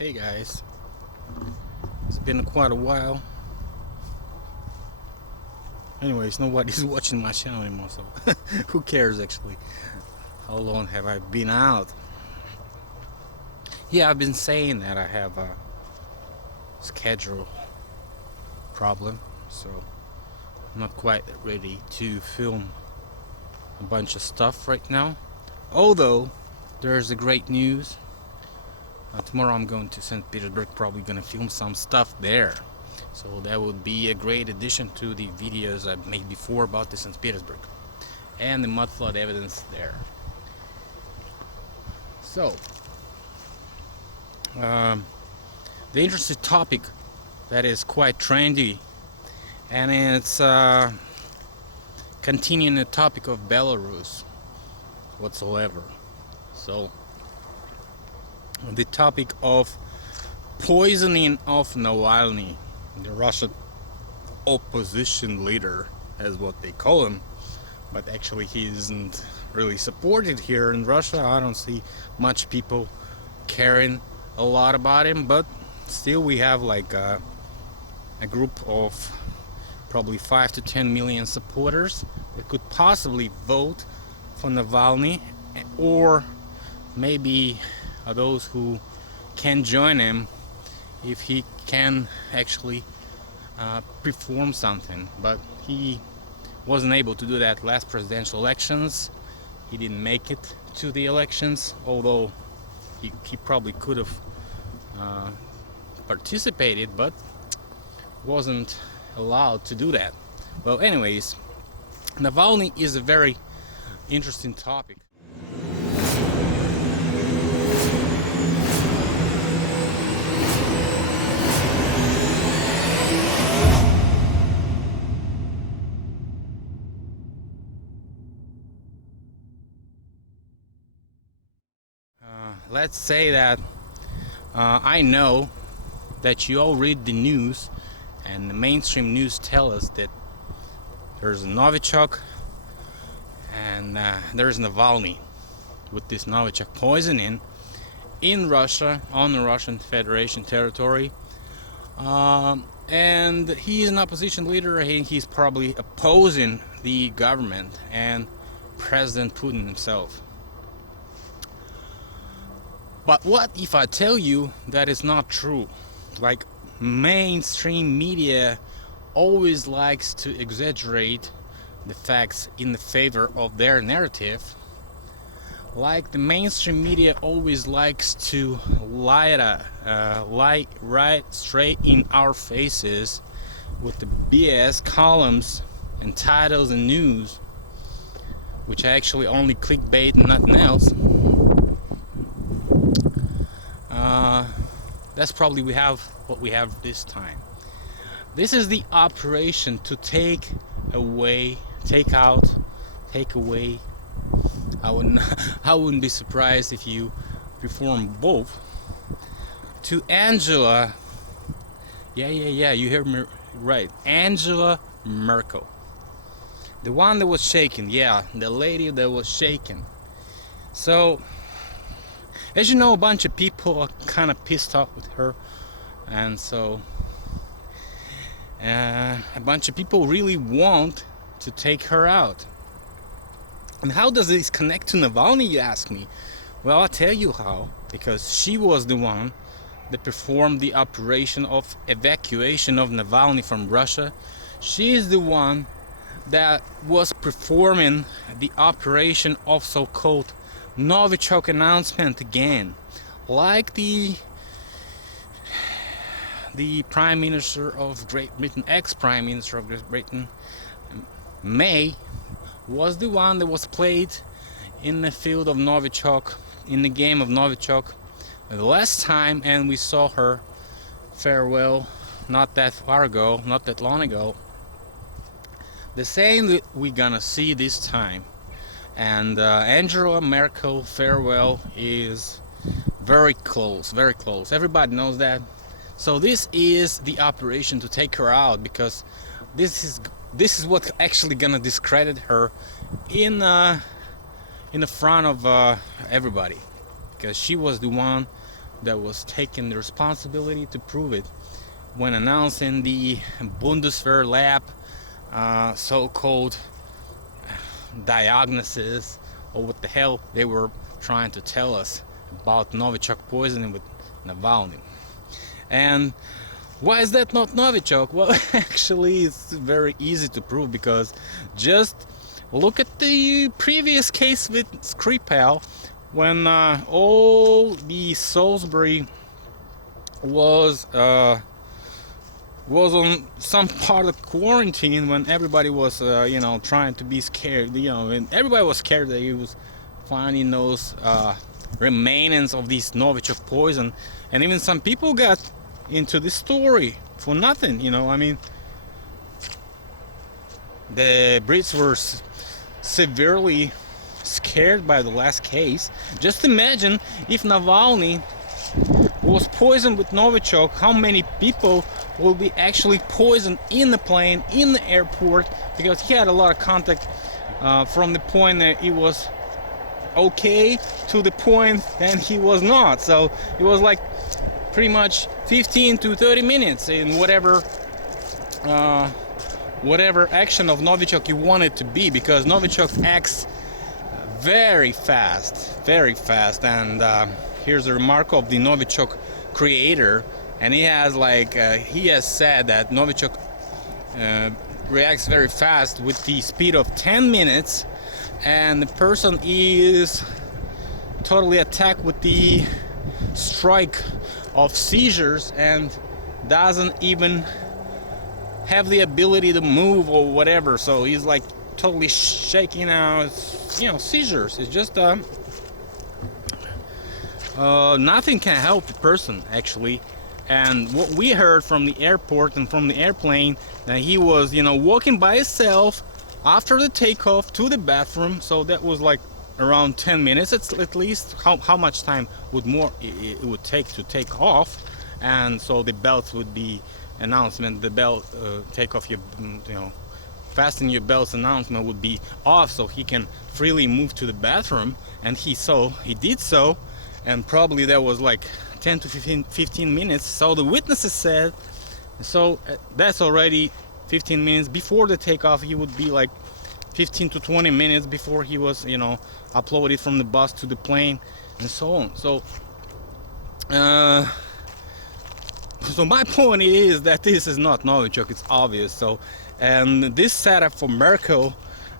Hey guys, it's been quite a while. Anyways, nobody's watching my channel anymore, so who cares actually? How long have I been out? Yeah, I've been saying that I have a schedule problem, so I'm not quite ready to film a bunch of stuff right now. Although, there's a great news. Tomorrow I'm going to St. Petersburg, probably gonna film some stuff there. So that would be a great addition to the videos I've made before about the St. Petersburg and the mud flood evidence there. So, the interesting topic that is quite trendy, and it's continuing the topic of Belarus whatsoever. So, the topic of poisoning of Navalny, the Russian opposition leader, as what they call him, but actually he isn't really supported here in Russia. I don't see much people caring a lot about him, but still we have like a group of probably 5 to 10 million supporters that could possibly vote for Navalny, or maybe those who can join him if he can actually perform something. But he wasn't able to do that last presidential elections. He didn't make it to the elections, although he probably could have participated, but wasn't allowed to do that. Well, anyways, Navalny is a very interesting topic. Let's say that I know that you all read the news, and the mainstream news tell us that there's Novichok and there's Navalny with this Novichok poisoning in Russia, on the Russian Federation territory, and he is an opposition leader. He's probably opposing the government and President Putin himself. But what if I tell you that it's not true? Like, mainstream media always likes to exaggerate the facts in the favor of their narrative. Like the mainstream media always likes to lie right straight in our faces with the BS columns and titles and news, which are actually only clickbait and nothing else. That's probably what we have this time. This is the operation to take away. I wouldn't be surprised if you perform both. To Angela, yeah, you hear me right, Angela Merkel, the one that was shaken, yeah, the lady that was shaken. So, as you know, a bunch of people are kind of pissed off with her, and so a bunch of people really want to take her out. And how does this connect to Navalny, you ask me? Well, I'll tell you how. Because she was the one that performed the operation of evacuation of Navalny from Russia. She is the one that was performing the operation of so-called Novichok announcement again, like the Prime Minister of Great Britain, ex-Prime Minister of Great Britain, May, was the one that was played in the field of Novichok, in the game of Novichok the last time, and we saw her farewell not that long ago. The same that we're gonna see this time. And Angela Merkel farewell is very close, very close. Everybody knows that. So this is the operation to take her out, because this is what actually gonna discredit her in the front of everybody, because she was the one that was taking the responsibility to prove it when announcing the Bundeswehr lab so-called diagnosis, or what the hell they were trying to tell us about Novichok poisoning with Navalny. And why is that not Novichok? Well, actually it's very easy to prove, because just look at the previous case with Skripal, when all the Salisbury was on some part of quarantine, when everybody was trying to be scared, and everybody was scared that he was finding those remains of this Novichok poison, and even some people got into this story for nothing. The Brits were severely scared by the last case. Just imagine if Navalny was poisoned with Novichok, how many people will be actually poisoned in the plane, in the airport, because he had a lot of contact from the point that he was okay to the point that he was not. So it was like pretty much 15 to 30 minutes in whatever action of Novichok you want it to be, because Novichok acts very fast, and here's a remark of the Novichok creator, and he has said that Novichok reacts very fast with the speed of 10 minutes, and the person is totally attacked with the strike of seizures and doesn't even have the ability to move or whatever. So he's like totally shaking out, seizures. It's just nothing can help the person actually. And what we heard from the airport and from the airplane, that he was walking by himself after the takeoff to the bathroom. So that was like around 10 minutes at least. How much time it would take to take off, and so the belts would be announcement, the belt take off your fasten your belts announcement would be off, so he can freely move to the bathroom. And he did so, and probably that was like 10 to 15 minutes. So the witnesses said, that's already 15 minutes before the takeoff. He would be like 15 to 20 minutes before he was uploaded from the bus to the plane, and so on. So my point is that this is not Novichok, it's obvious. So, and this setup for Merkel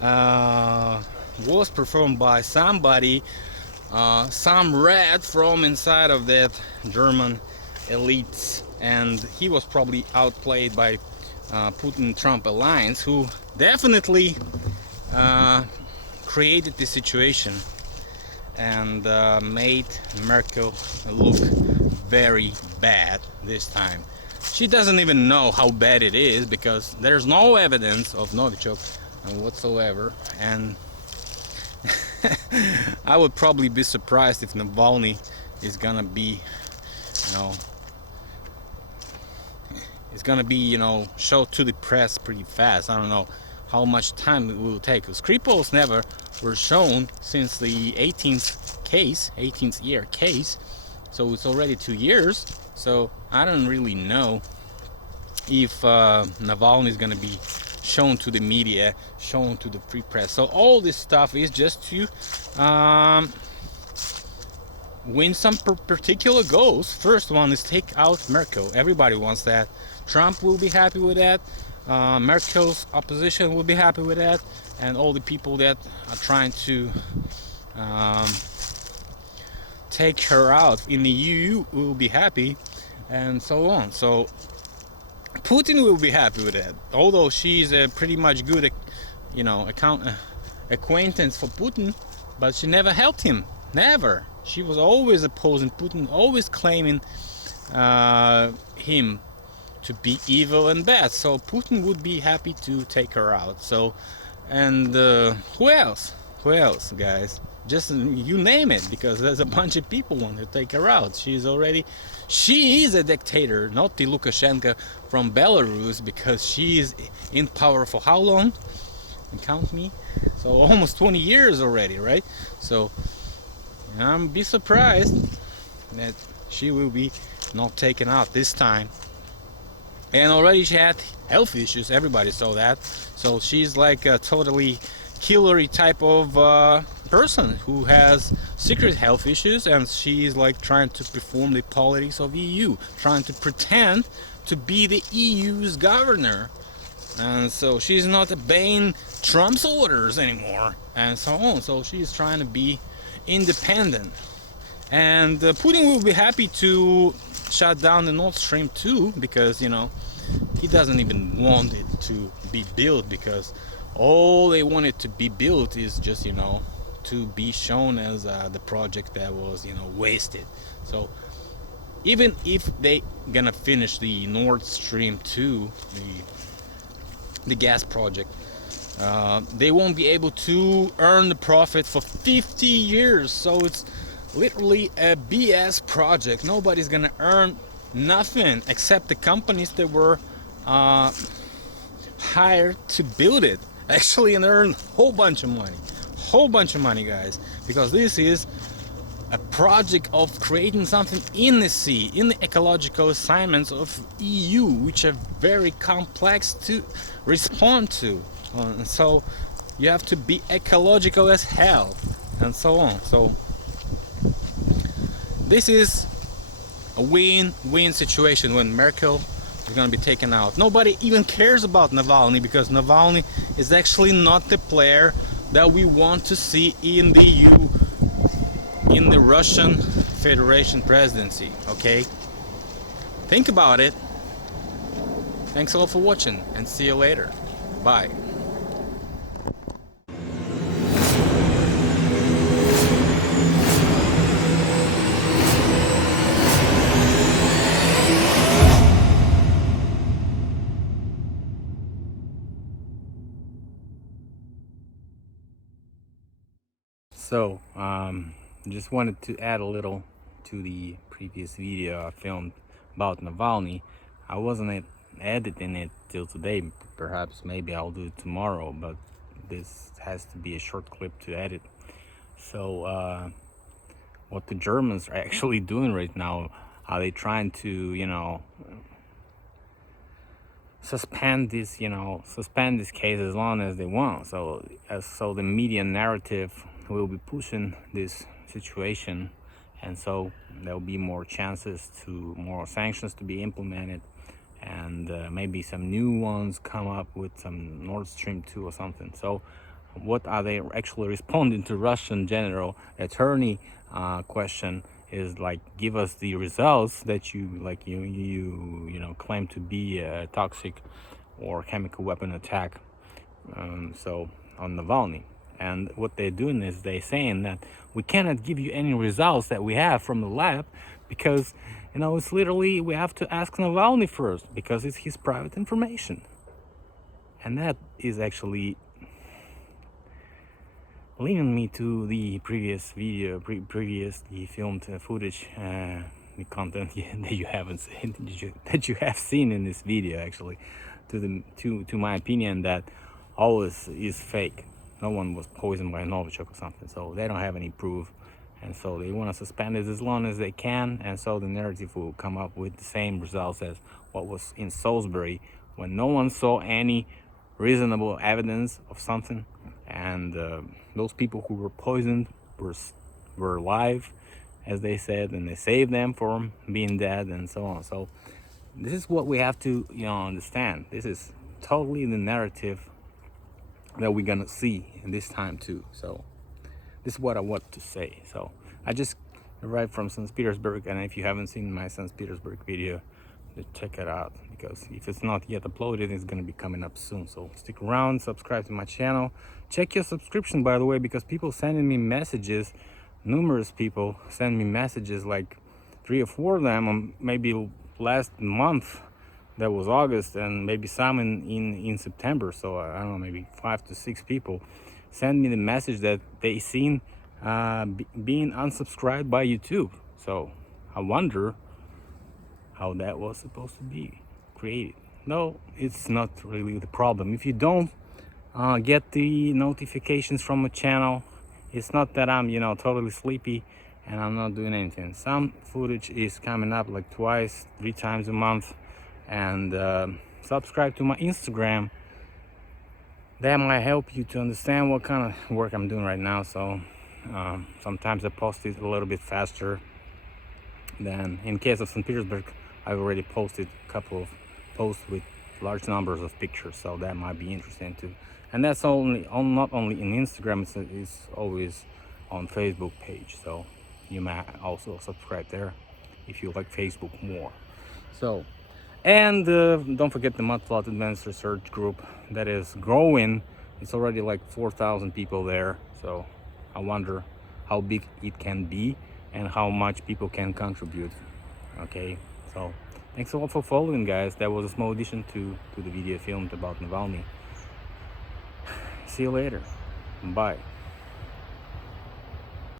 was performed by somebody, some rat from inside of that German elites, and he was probably outplayed by Putin-Trump alliance, who definitely created the situation and made Merkel look very bad this time. She doesn't even know how bad it is, because there's no evidence of Novichok whatsoever. And I would probably be surprised if Navalny is gonna be, showed to the press pretty fast. I don't know how much time it will take. Skripals never were shown since the 18th year case, so it's already 2 years. So I don't really know if Navalny is gonna be shown to the media, shown to the free press. So all this stuff is just to win some particular goals. First one is take out Merkel. Everybody wants that. Trump will be happy with that. Merkel's opposition will be happy with that, and all the people that are trying to take her out in the EU will be happy, and so on. So Putin will be happy with that, although she's a pretty much good acquaintance for Putin, but she never helped him. Never. She was always opposing Putin, always claiming him to be evil and bad. So Putin would be happy to take her out. So, and who else, guys? Just you name it, because there's a bunch of people want to take her out. She is a dictator, not the Lukashenko from Belarus, because she is in power for how long? And count me. So almost 20 years already, right? So I'm be surprised that she will be not taken out this time. And already she had health issues, everybody saw that. So she's like a totally killery type of person who has secret health issues, and she's like trying to perform the politics of EU, trying to pretend to be the EU's governor. And so she's not obeying Trump's orders anymore, and so on. So she's trying to be independent. And Putin will be happy to shut down the Nord Stream 2, because, you know, he doesn't even want it to be built, because all they want it to be built is just, you know, to be shown as the project that was, you know, wasted. So even if they gonna finish the Nord Stream 2, the gas project, they won't be able to earn the profit for 50 years. So it's literally a BS project. Nobody's gonna earn nothing except the companies that were hired to build it, actually, and earn a whole bunch of money, guys, because this is a project of creating something in the sea, in the ecological assignments of EU, which are very complex to respond to. And so you have to be ecological as hell, and so on. So this is a win-win situation when Merkel is going to be taken out. Nobody even cares about Navalny, because Navalny is actually not the player that we want to see in the EU, in the Russian Federation presidency. Okay, think about it. Thanks a lot for watching, and see you later. Bye. So, just wanted to add a little to the previous video I filmed about Navalny. I wasn't editing it till today. Perhaps maybe I'll do it tomorrow, but this has to be a short clip to edit. So, what the Germans are actually doing right now, are they trying to, you know, suspend this case as long as they want. So the media narrative will be pushing this situation, and so there'll be more sanctions to be implemented, and maybe some new ones come up with some Nord Stream 2 or something. So what are they actually responding to Russian general attorney question is like, give us the results that you claim to be a toxic or chemical weapon attack so on Navalny. And what they're doing is they're saying that we cannot give you any results that we have from the lab, because, you know, it's literally, we have to ask Navalny first, because it's his private information. And that is actually leading me to the previous video, previously filmed footage, the content that you haven't seen, that you have seen in this video, actually, to my opinion, that all this is fake. No one was poisoned by Novichok or something, so they don't have any proof, and so they want to suspend it as long as they can, and so the narrative will come up with the same results as what was in Salisbury, when no one saw any reasonable evidence of something, and those people who were poisoned were alive, as they said, and they saved them from being dead, and so on. So this is what we have to, you know, understand. This is totally the narrative that we're gonna see in this time too. So this is what I want to say. So I just arrived from St. Petersburg, and if you haven't seen my St. Petersburg video, check it out, because if it's not yet uploaded, it's going to be coming up soon. So stick around, subscribe to my channel, check your subscription, by the way, because people sending me messages, numerous people send me messages, like 3 or 4 of them, maybe last month, that was August, and maybe some in September. So I don't know, maybe 5 to 6 people send me the message that they seen being unsubscribed by YouTube. So I wonder how that was supposed to be created. No, it's not really the problem. If you don't get the notifications from a channel, it's not that I'm, you know, totally sleepy and I'm not doing anything. Some footage is coming up like twice, 3 times a month. And subscribe to my Instagram. That might help you to understand what kind of work I'm doing right now. So sometimes I post it a little bit faster than in case of St. Petersburg. I've already posted a couple of posts with large numbers of pictures, so that might be interesting too. And that's not only in Instagram, it's always on Facebook page, so you might also subscribe there if you like Facebook more. So, and don't forget the Mudflat Advanced Research Group that is growing. It's already like 4,000 people there, so I wonder how big it can be and how much people can contribute. Okay, so thanks a lot for following, guys. That was a small addition to the video filmed about Navalny. See you later. Bye.